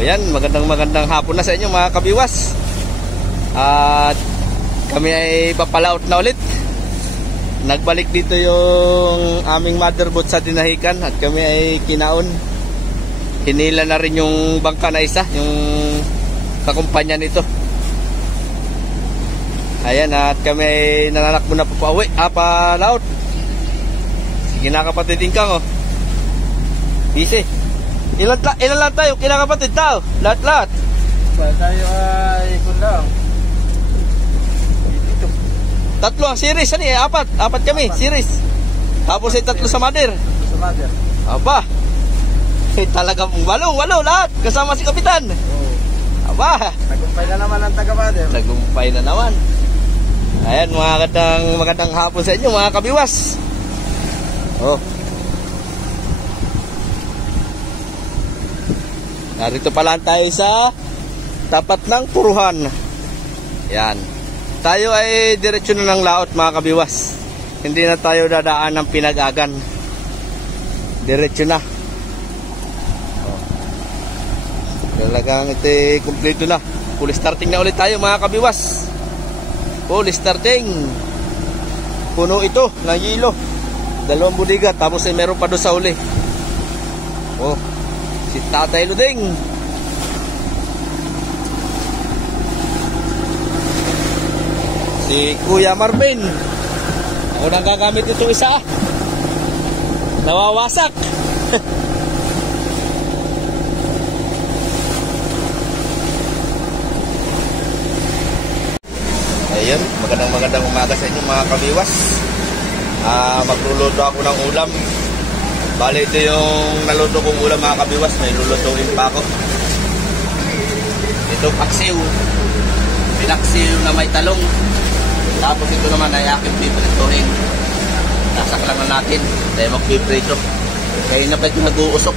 yan, magandang hapon na sa inyo mga kabiwas. At kami ay papalaot na ulit. Nagbalik dito yung aming motherboard sa dinahikan at kami ay kinaon. Hinila na rin yung bangka na isa, yung kakumpanya nito. Ayan, at kami ay nananakbo na papauwi. Palaot. Sige na kapatid Ingkang, oh. Busy. Ilan lang tayo, kinakapatid tao? Lahat. Tayo ay ikon lang. Tatlo ang series, ano eh? Apat kami, series. Tapos ay tatlo sa mother. Sa mother. Aba. Talagang walo lahat. Kasama si Kapitan. Oh. Aba. Nagumpay na naman ang taga-mother. Nagumpay na naman. Ayan, magandang hapon sa inyo mga kabiwas. Oh. Narito pala tayo sa tapat ng Puruhan. Yan. Tayo ay diretsyo na ng laot mga kabiwas. Hindi na tayo dadaan ng Pinag-agan. Diretsyo na. Oh. Talagang ito kumpleto na. Full starting na ulit tayo mga kabiwas. Full starting. Puno ito ng yelo. 2 budiga. Tapos ay meron pa doon sa uli. Oh. Si Tatay Luding. Si Kuya Marvin. Ako nang gagamit itong isa. Nawawasak. Ayun, magandang umaga sa inyo mga kabiwas. Magluluto ako ng ulam. Bali ito yung naluto kong ulam mga kabiwas. May lulutuin pa ako. Ito paksiw. Pinaksiw na may talong. Tapos ito naman ay aking pipritohin. Nasaklang na natin. Dahil magpiprito. Kaya na pa ito nag-uusok.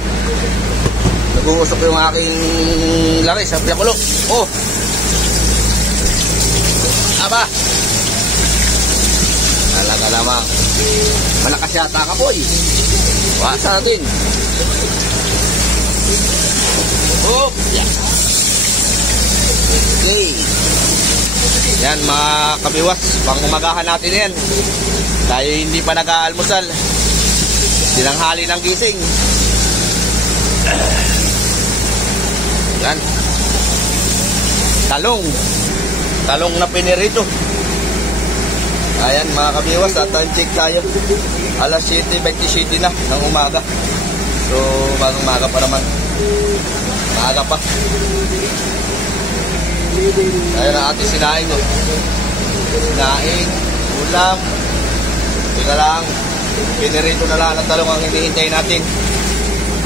Nag-uusok yung aking laris sa piyakulo. Oh! Aba! Talaga namang. Malakas yata ka boy. Wasa natin. Oh! Yeah. Okay. Yan mga kabiwas, pang-umagahan natin yan. Tayo hindi pa nag-aalmusal. Sinanghali ng gising. Yan. Talong na pinirito. Ayan mga kabiwas, check tayo. Alas 7:27 na ng umaga. So umaga pa naman. Maaga pa. Ayan ang ating sinaing, oh. Sinaing, ulam. Ika lang, pinirito na lang ng talong ang hinihintay natin.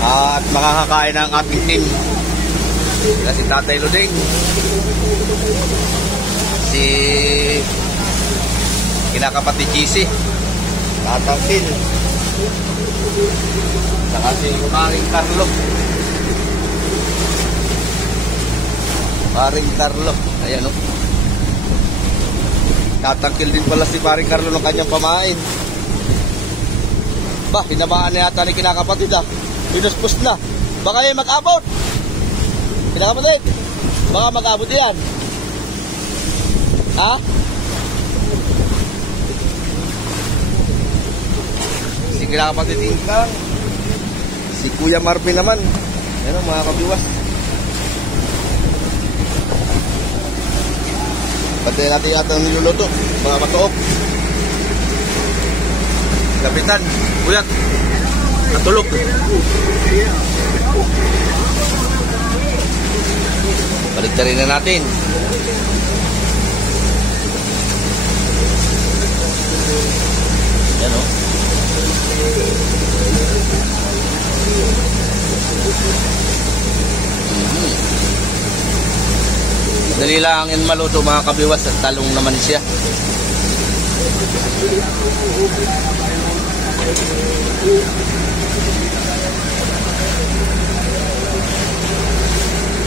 At makakakain ang ating team. Si Tatay Luding, si kinakapatid Chisi, Tatangkin, saka si Paring Carlo. Paring Carlo, ayan o. Tatangkil din pala si Paring Carlo ng kanyang pamain. Bah, hinabaan na yata ni kinakapatid ah. Pinuspos na. Baka yung mag-abot. Kinakapatid, baka mag-abot yan. Ha? Si kinakapatid Ingkang. Si Kuya Marvin naman. Ayan o mga kabiwas. Patayin natin yata ang niluluto. Mga matuok. Kapitan, Buyat, natulog. Baliktarin na natin. Yan o. Dali lang yan maluto mga kabiwas at talong naman siya.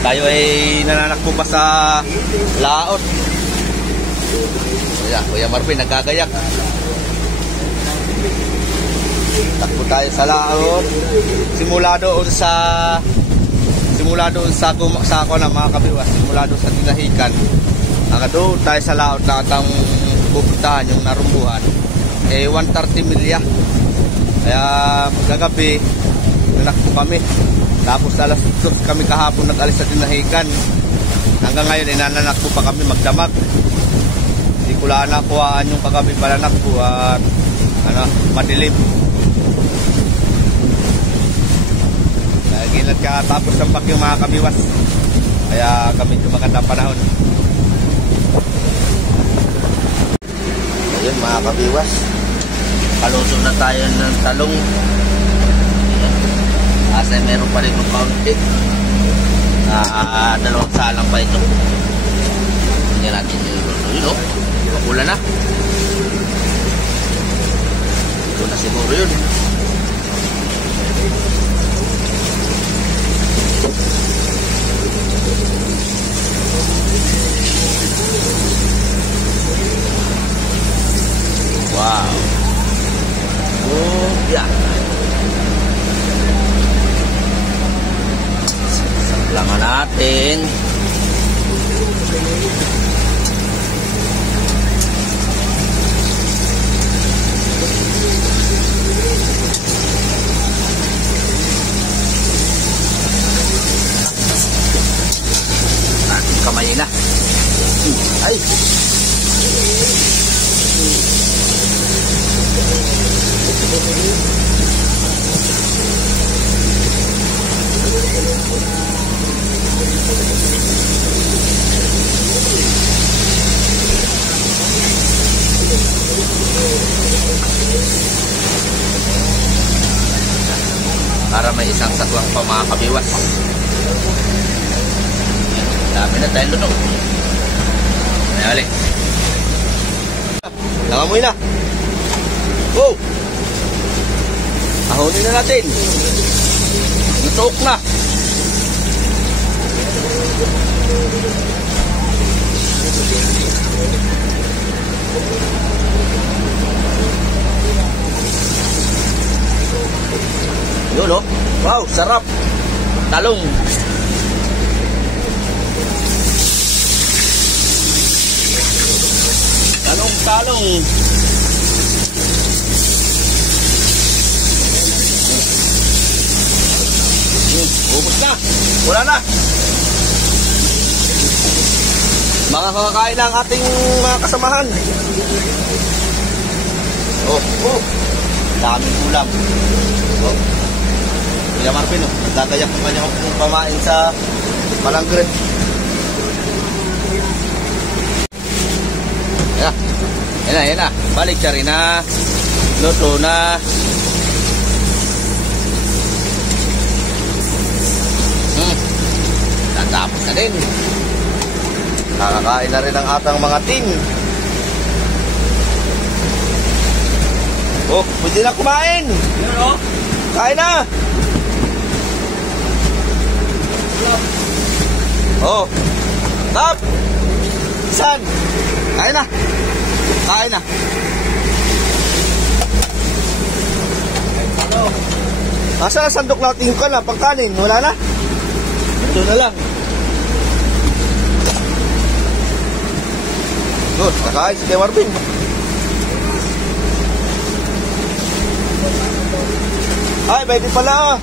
Tayo ay nananakbo pa sa laot. Ayan, Kuya Marvin nagkagayak. Takbo tayo sa laot. Simula mula doon sa ako na mga kabiwas, mula doon sa Tinahikan, hanggang doon tayo sa laot na atang pupuntahan yung Narumbuhan, 130 milya. Kaya gagabi, nanakbo kami. Tapos alas 2 kami kahapon nag-alis sa Tinahikan. Hanggang ngayon, nananakbo pa kami magdamag. Hindi ko lang nakuhaan yung kagabi pananakbo at madilim. Gilad ka tapos ng bagyo mga kabiwas. Kaya kami yung magandang panahon. Ayun mga kabiwas, paluto na tayo ng talong. Kasi meron pa rin ng kaunti. Dalawang salang pa ito. Hindi natin niluluto. Yun o, mapula na. Ito na siguro yun. Wow. Oh, ya. Samplangan natin. Natin kamay na. Ay. Para may isang sakwang pa mga kabiwas. Dami na tayo lunok. May hali. Nangamoy na. Wow! Ahonin na natin. Natuok na. Yun o. Wow, sarap. Talong. Talong. Ubus na. Wala na. Mga kakakain na ang ating mga kasamahan. Daming ulam. Kuya Marvin, nagdadayak naman niya kung pamain sa Malangre. Yan na. Balik siya rin na. Luto na. Natapos na din. Nakakain na rin ang atang mga tin. Oh, pwede na kumain. Yun o. Kain na. Oh. Tap. San. Kain na. Kain na. Asa na sandok natin ka na? Pangkanin. Wala na. Ito na lang. Good. Nakain si Kuya Marvin. Ay, baby pala.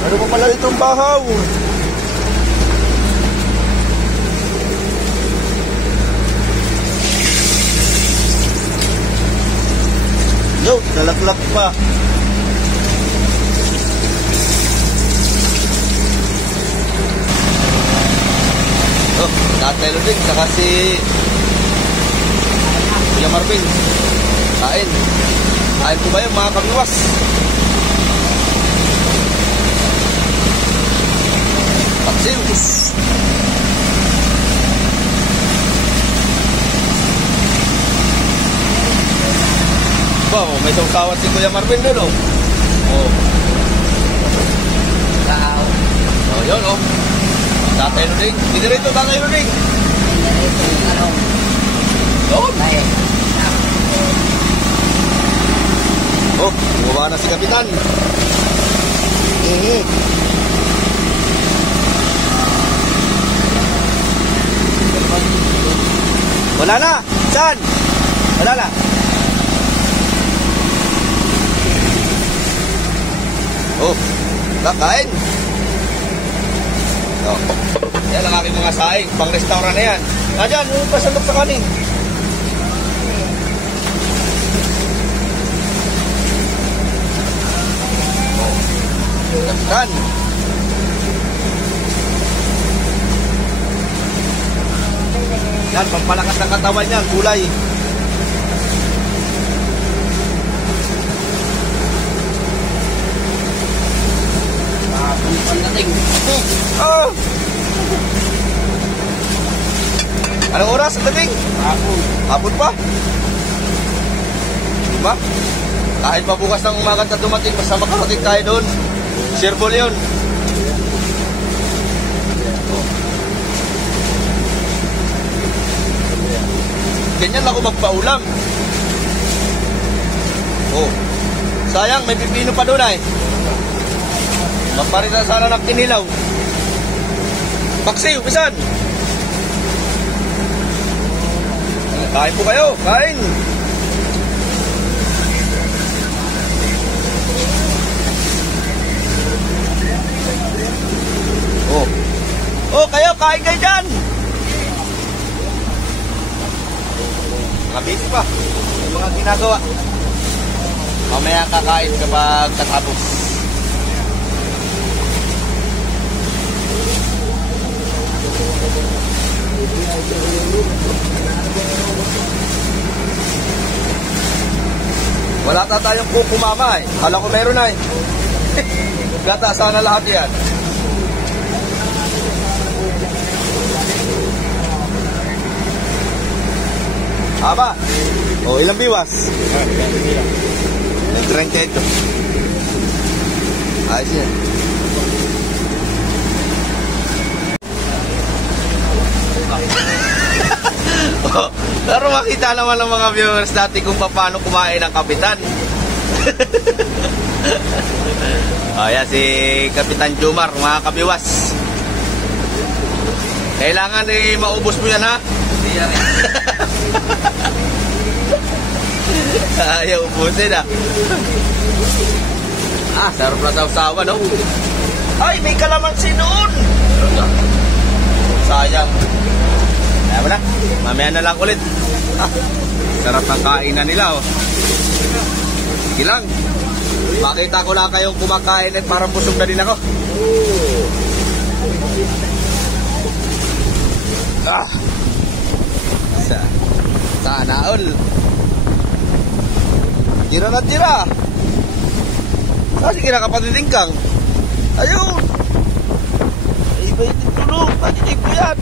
Ano pa pala itong bahaw? No, nalaklak pa. Oh, Tatay Ludwig, saka si Kuya Marvin. Kain. Kain po ba yung mga kabiwas? Paksiws. Wow, may sawsawan si Kuya Marvin doon, oh. Oh. Oh, yun, oh. Tatay Ludwig. Hindi rito, Tatay Ludwig. Doon. Oh, bumaba na si Kapitan. Wala na. Saan? Wala na. Oh, kakain. Oh. Yan ang aking mga saing. Pang restaurant na yan. Nandiyan, yung pasandok sa kanin. Kan. Yan, pampalakas ng katawan niya, gulay. Pandating. Oh. Anong oras ang dating? Hapon. Hapon pa? Diba? Kahit pa bukas ng umaga na dumating, basta makarating tayo doon. Sirbol yun. Ganyan ako magpaulam. Oh. Sayang, may pipino pa doon ay. Magparita sana ng kinilaw. Paksiw, pisan. Kain po kayo, kain. Oh. Oh, kayo, kain kayo dyan. Mga busy pa. May mga ginagawa. Mamaya kakain kapag katapos. Wala ta tayong kuko mama eh. Kala ko meron na eh. Gata sana lahat yan. Aba? O, ilang biwas? 38. Ayos yan. Pero makita naman ng mga viewers natin kung paano kumain ang kapitan. Ayan si Kapitan Jomar, mga kabiwas. Kailangan maubos mo yan ha. Ayaw ubusin ah. Sarap na sausawan no. Ay, may kalamansi doon. Sayang. Kaya wala, mamaya na lang ulit. Sarap ng kainan nila oh. Sige lang. Makita ko lang kayong kumakain at parang busog na din ako. Sana all. Tira na tira. Sige na kapatiting kang. Ayun. Iba yung tulog. Patitig ko yan.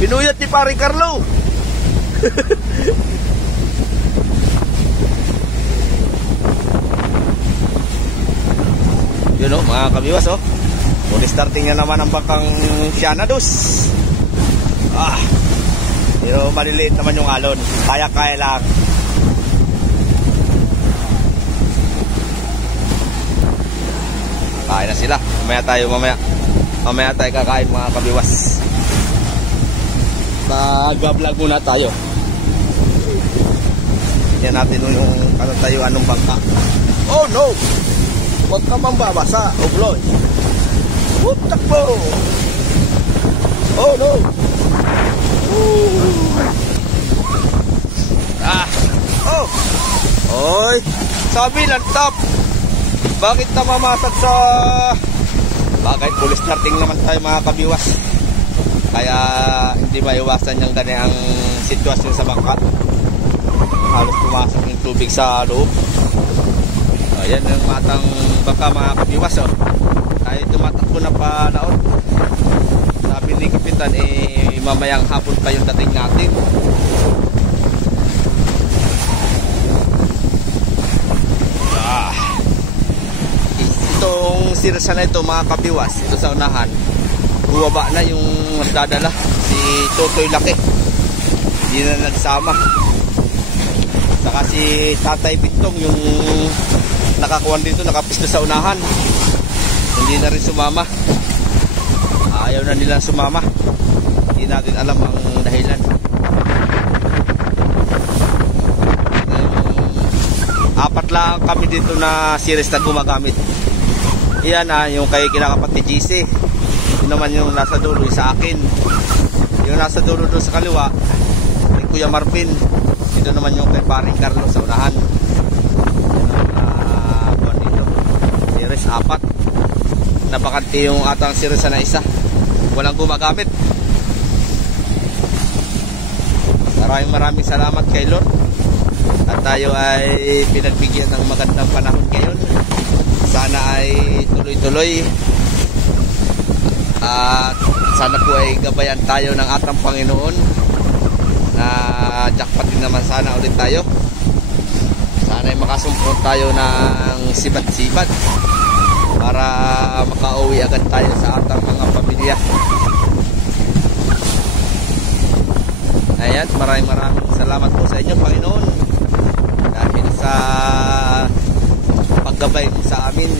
Pinuyat ni Pare Carlo. Yun o, mga kabiwas o. Muli starting na naman ang bakang Sianados. Pero maliliit naman yung alon. Kaya-kaya lang. Kain na sila. Mamaya tayo kakain mga kabiwas. Nag-vlog muna tayo. Yan natin yung tayuan ng bangka. Oh no! Huwag ka mambabasa, ubloy. Takbo! Oh no! Oh! Oy! Sabi lang top! Bakit namamatag sa... Bakit full starting naman tayo mga kabiwas? Kaya hindi maiwasan yung ganyang sitwasyon sa bangka. Halos pumasok yung tubig sa loob. Ayan yung matang bangka mga kabiwas oh. Tayo tumatakbo na pa naon. Sabi ni Kapitan mamayang hapon pa yung dating natin. Itong sirsa na ito mga kabiwas, ito sa unahan, buwaba na yung dadala si Totoy Laki, hindi na nagsama. Saka si Tatay Bintong yung nakakuhan dito, nakapisto sa unahan, hindi na rin sumama. ayaw na nilang sumama. Hindi natin alam ang dahilan. Apat lang kami dito na series na gumagamit. Iyan yung kay kinakapatid GC. Yun naman yung nasa dulo sa akin. Yung nasa dulo doon sa kaliwa kay Kuya Marvin. Ito naman yung kay Paring Carlo sa unahan. Buwan dito. Series 4. Napakante yung atang series na isa. Walang gumagamit. Maraming salamat kay Lord. At tayo ay pinagbigyan ng magandang panahon ngayon. Sana ay tuloy-tuloy. At sana po ay gabayan tayo ng atang Panginoon. Na jackpot din naman sana ulit tayo. Sana ay makasumpong tayo ng sibat-sibat para makauwi agad tayo sa atang mga pamilya. Ayan, maraming salamat po sa inyo, Panginoon, dahil sa paggabay mo sa amin.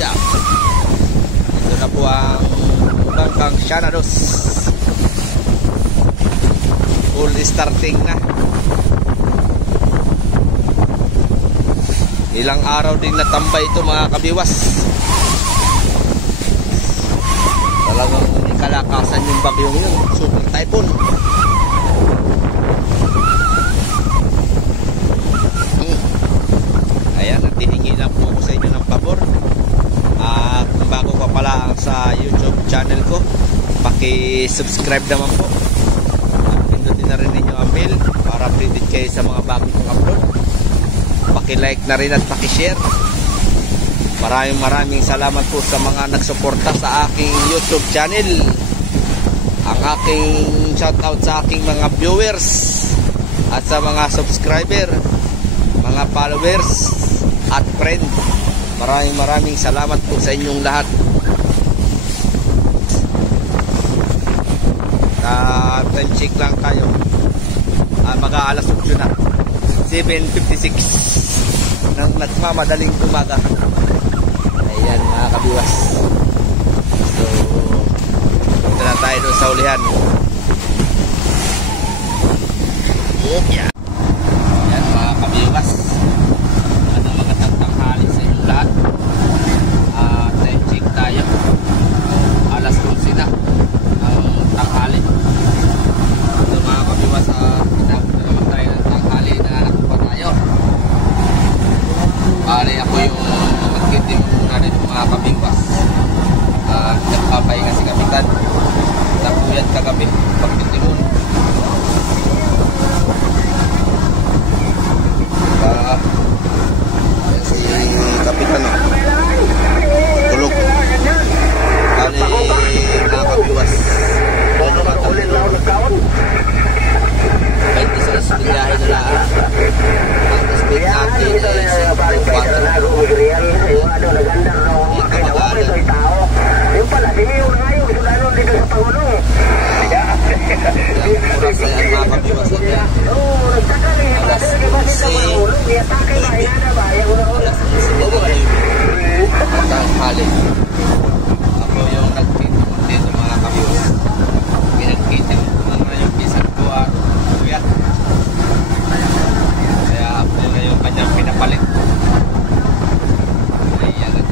Yeah. Ito na po ang Bangkang Sianados. Full starting na. Ilang araw din natambay ito, mga kabiwas. Talagang kalakasan yung bagyong yun. Super typhoon. Ayan, natihingi lang po ako sa inyo ng pabor. At bago pa pala sa YouTube channel ko, paki-subscribe naman po. At pindutin na rin ninyo ang bell para updated kayo sa mga bago kong upload. Paki-like na rin at paki-share. Maraming salamat po sa mga nagsuporta sa aking YouTube channel. Ang aking shoutout sa aking mga viewers at sa mga subscriber, mga followers at friend. Maraming salamat po sa inyong lahat. Time check lang tayo. Mag-aalas 8 na. 7:56 ng nagmamadaling umaga. Ayan, mga kabiwas. So, punta na tayo doon sa ulihan. Yeah. Ayan, mga kabiwas. Magandang tanghali sa inyong lahat. Time check tayo. Alas 12 na ang tanghali. So, mga kabiwas, pinabot na naman tayo ng tanghali. Nahanap pa tayo. Ako yung magkitim muna rin mga kabiwas. Nagpapahinga si Kapitan. Napuyat kagabi pagkitimon. Si Kapitan tulog. Bali mga kabiwas. Kahit isa sa biyahe nila, ang speed natin ay 4. Yung pala, siniyo na ngayon, sulanon dito sa Pangulong. Yung oras na yan, mga kabiwas natin. Alas 11 ang tanghali. Ako yung nagtitimon dito, mga kabiwas. Pinagtitimon ko na yung pisan ko at kuya. Kaya ako yung kanyang pinapalit. Ayan, at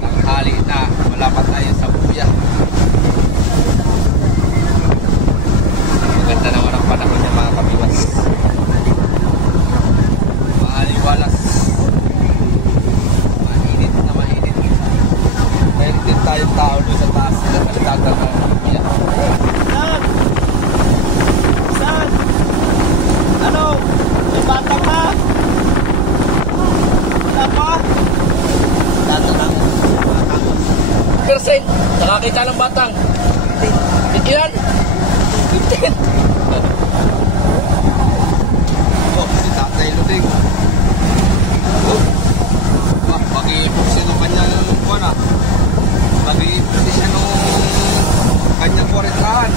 tanghali na, wala pa tayo sa buya. Maganda naman ang panahon niya, mga kabiwas. Maaliwalas. Mainit na mainit. Dahil din tayong tao doon sa taas na kalitagan ng buya. Saan? Saan? Ano? May batang na? Wala pa? Batang lang. Percent, nakakita ng batang. Ilan? 15. Oh, si Tatay Luding. Pag-iipoksin ng kanyang kuwana. Pag-iipoksin siya ng kanyang 40-han.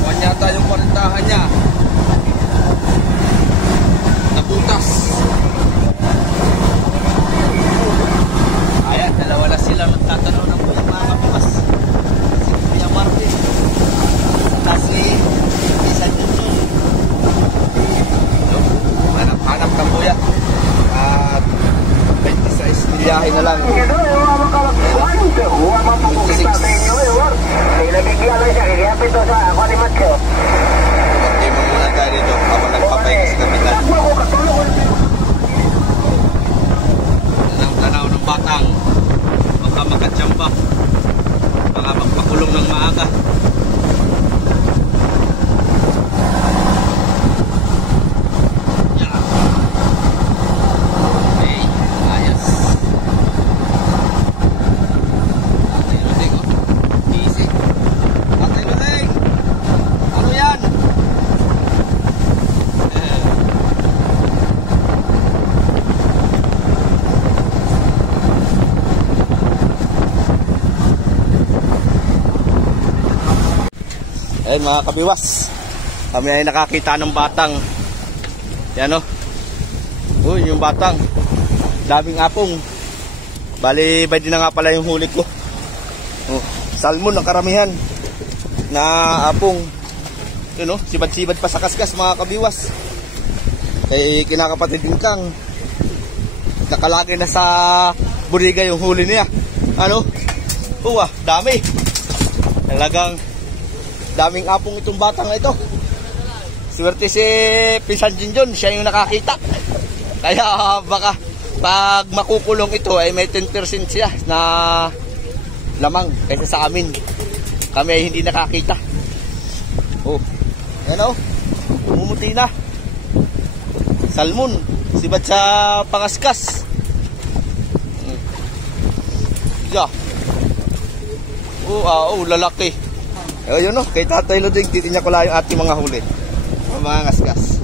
Kuwan yata yung 40-han niya. Nabutas. biyahe na lang. 26. Hindi mo muna tayo dito ako nagpapahinga sa kapitan. Tanaw ng batang. Baka makatsamba. Baka magpakulong ng maaga. Ayun mga kabiwas, kami ay nakakita ng batang. Yan o. Uy, yung batang. Daming apong. Bali, ba din na nga pala yung huli ko. Salmon ang karamihan na apong. Yun o, sibad-sibad pa sa kaskas mga kabiwas. Kaya kinakapatid din kang nakalagay na sa buriga yung huli niya. Ano? Dami. Talagang daming apong itong batang ito. Swerte si Pinsan Jinjon, siya yung nakakita. Kaya baka pag makukulong ito ay may 10% siya na lamang kaysa sa amin. Kami ay hindi nakakita. Yan o, umumuti na. Salmon, sibat sa pangaskas. Lalaki. Ayun o, kay Tatay Luding, titinya ko lang yung ating mga huli. Mga ngaskas.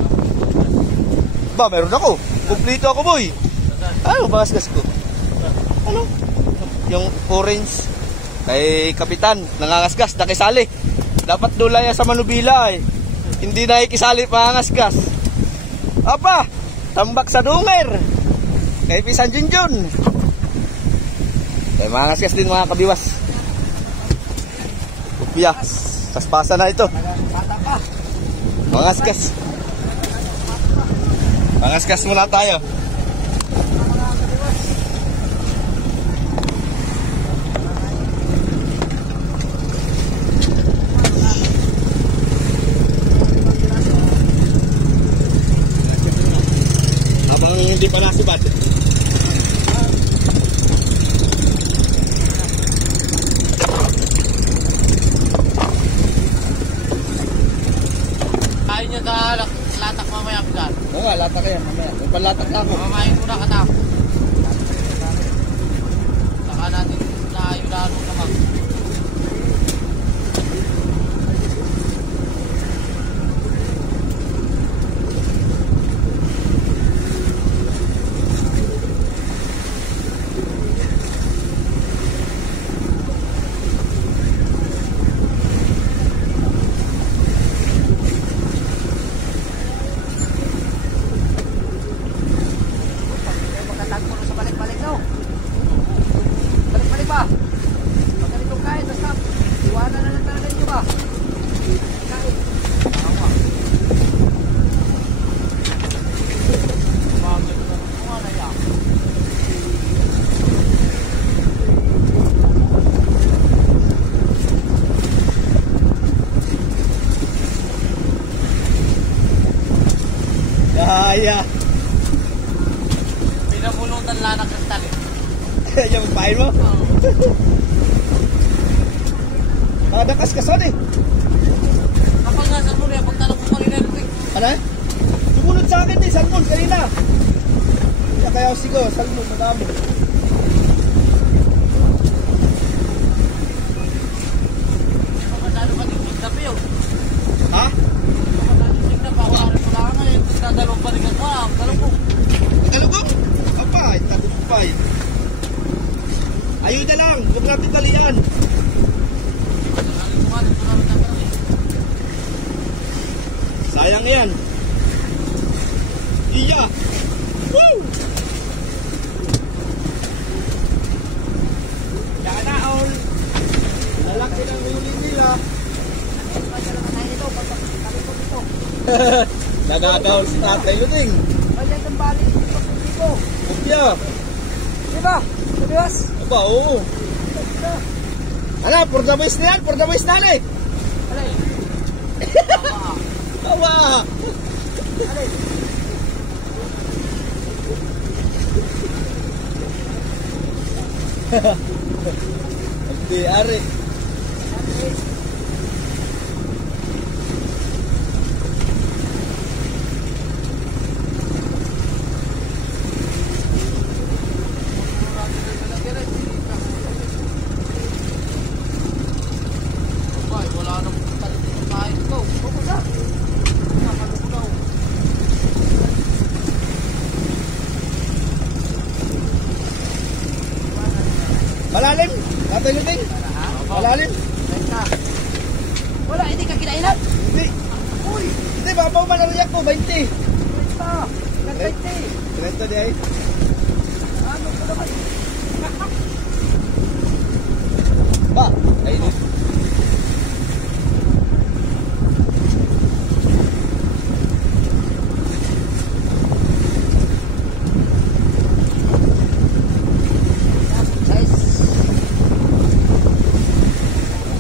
Ba, meron ako. Kumplito ako, boy. Ano ba ngaskas ko? Ano? Yung orange. Kay Kapitan, nangangaskas, nakisali. Dapat dulaya sa Manubila eh. Hindi na ikisali pangangaskas. Apa, tambak sa dunger. Kay Pinsan Jinjon. Kay mga ngaskas din mga kabiwas. Kupya, paspasa na ito. Mangaskas. Mangaskas muna tayo. Habang hindi pa nasibat. Latak mamaya pagkat. Oo nga, latak yan mamaya. Magpalatak na ako. Mamayin ko na katak. Saka natin na yung lalo naman. Kaya pinapulutan lanak ng tali. Yung pain mo? Oo. Nakadakas-kasan eh. Kapag nga salmon eh, pagtanong ko kanina yung Ano? Sumunod sa akin eh, salmon kanina. Kaya sigo, salmon, madami. Masyado pa din tignan pa yun. Ha? Masyado tignan pa ako na rin pala nga yun. Dadalong pa rin ako. Talong Tagalugong? Apay, tagumpay. Ayun na lang, huwag natin balian. Sayang yan. Iya. Woo! Sana all. Lalaki ng huli nila. Nagagaw si Tatay Luding. Ayan ang balik. Kupya. Diba? Kabiwas? Aba, oo. Ano, for the boys na yan, for the boys na yan eh. Alay. Tawa. Alay. Hindi, ari. Wala nang kain ko. Malalim. Tatay Luding. Malalim. Wala, hindi ka kinainan. Hindi. Uy, hindi, baka pa manariyak ko, 20. Ito, nag-20. 30 di ay. Ano ko naman? Ba, ay di. Guys.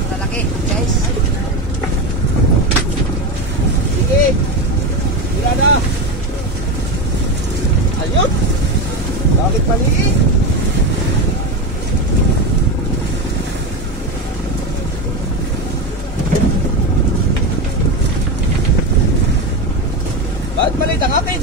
Lalaki, guys. Sige. Tira na. Ayun. Bakit maliit? Bakit maliit ang akin?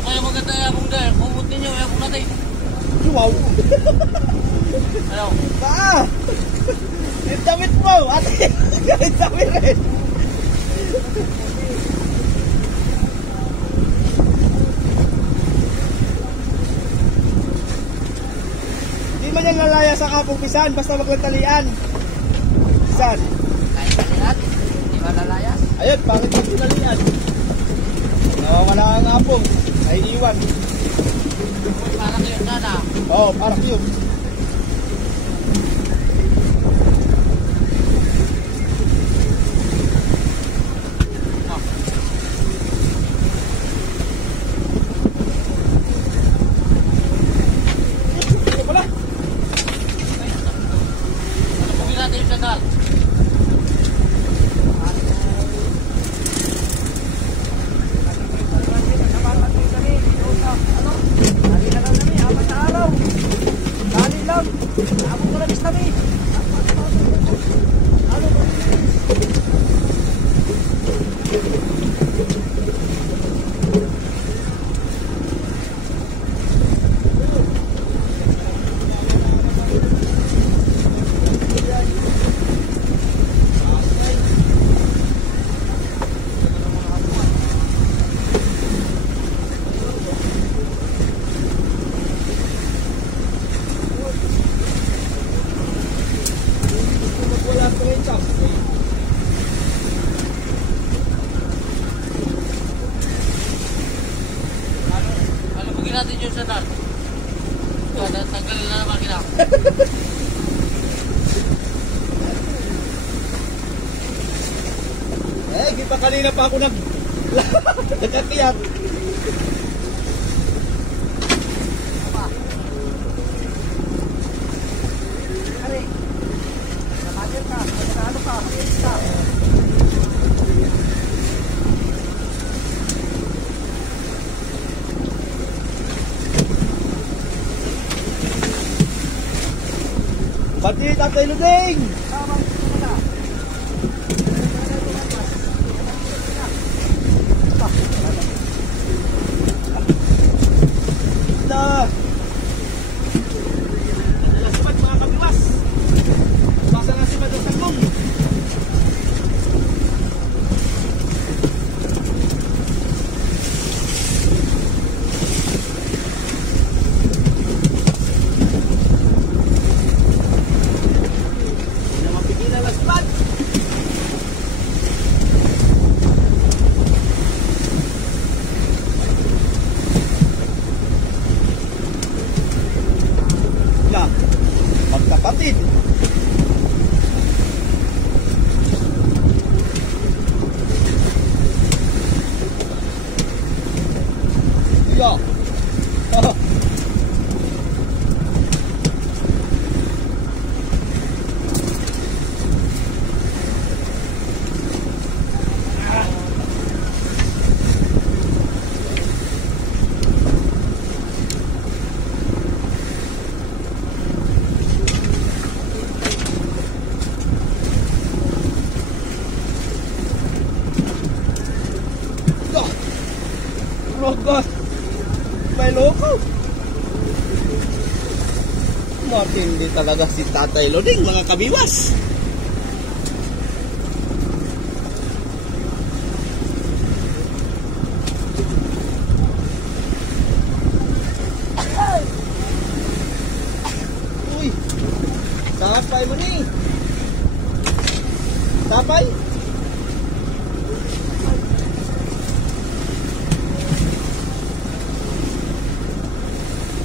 Kaya maganda yung dahil. Kumot ninyo, yung natin. Wow. Ano? Ba! Yung damit mo! Ate! Gamit damit rin! Hindi man yan lalaya sa kapong pisan, basta maglagtalian. Pisan. Kahit kalihat, di ba lalayas? Ayun, bakit magtinalian? Wala ang apong. Naiiwan. Parang yun sana. Oo, parang yun. Ito pala. Ano po natin yung sandal? Wala pa rin siya. Ano po natin yung sandal? Tanggalin na naman kita. Kita kanina pa ako nagkatiyak. Ari, nakadir ka, ano ka, ka. Pati Tatay Luding! Na! Nalasipad mga kabiwas! Basa na si Madang Tagmong! Yo. Loko. May loko. Matindi talaga si Tatay Loding, mga kabiwas. Uy. Sapay mo ni. Sapay.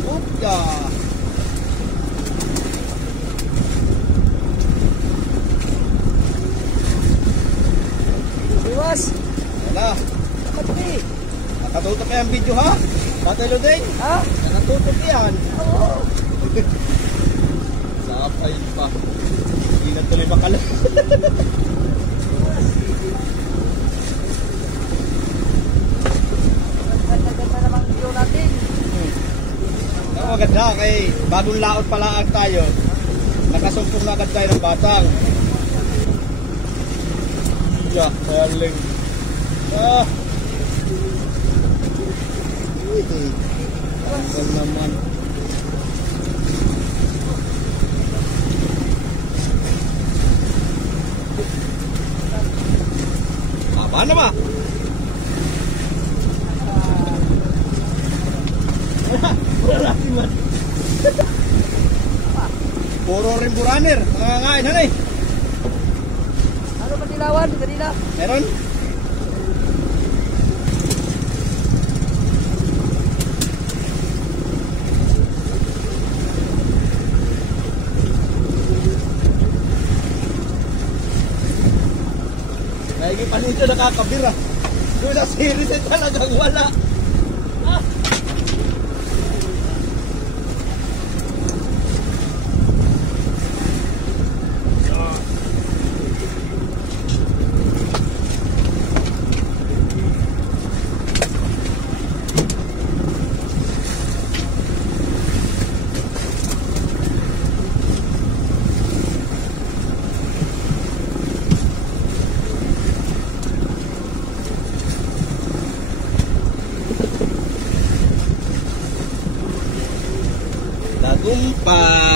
Upda. Iwas. Wala. Nakatutok. Nakatutok kaya ang video ha? Tatay Loding? Ha? Nakatutok yan. Oo. Sapay pa. Hindi na tuloy makala. Ganda naman video natin. Ang maganda kay bagong laot palaan tayo. Nakasumpong na agad tayo ng batang. Yeah, galing. Ah. Tanggal naman. Apa naman? Puro rin buraner, mga ngain, hanay. Ano ba dilawan kanina? Meron? Naigi pa nito nakakabira. Doon sa series ay talagang wala. Ah. Tagumpay.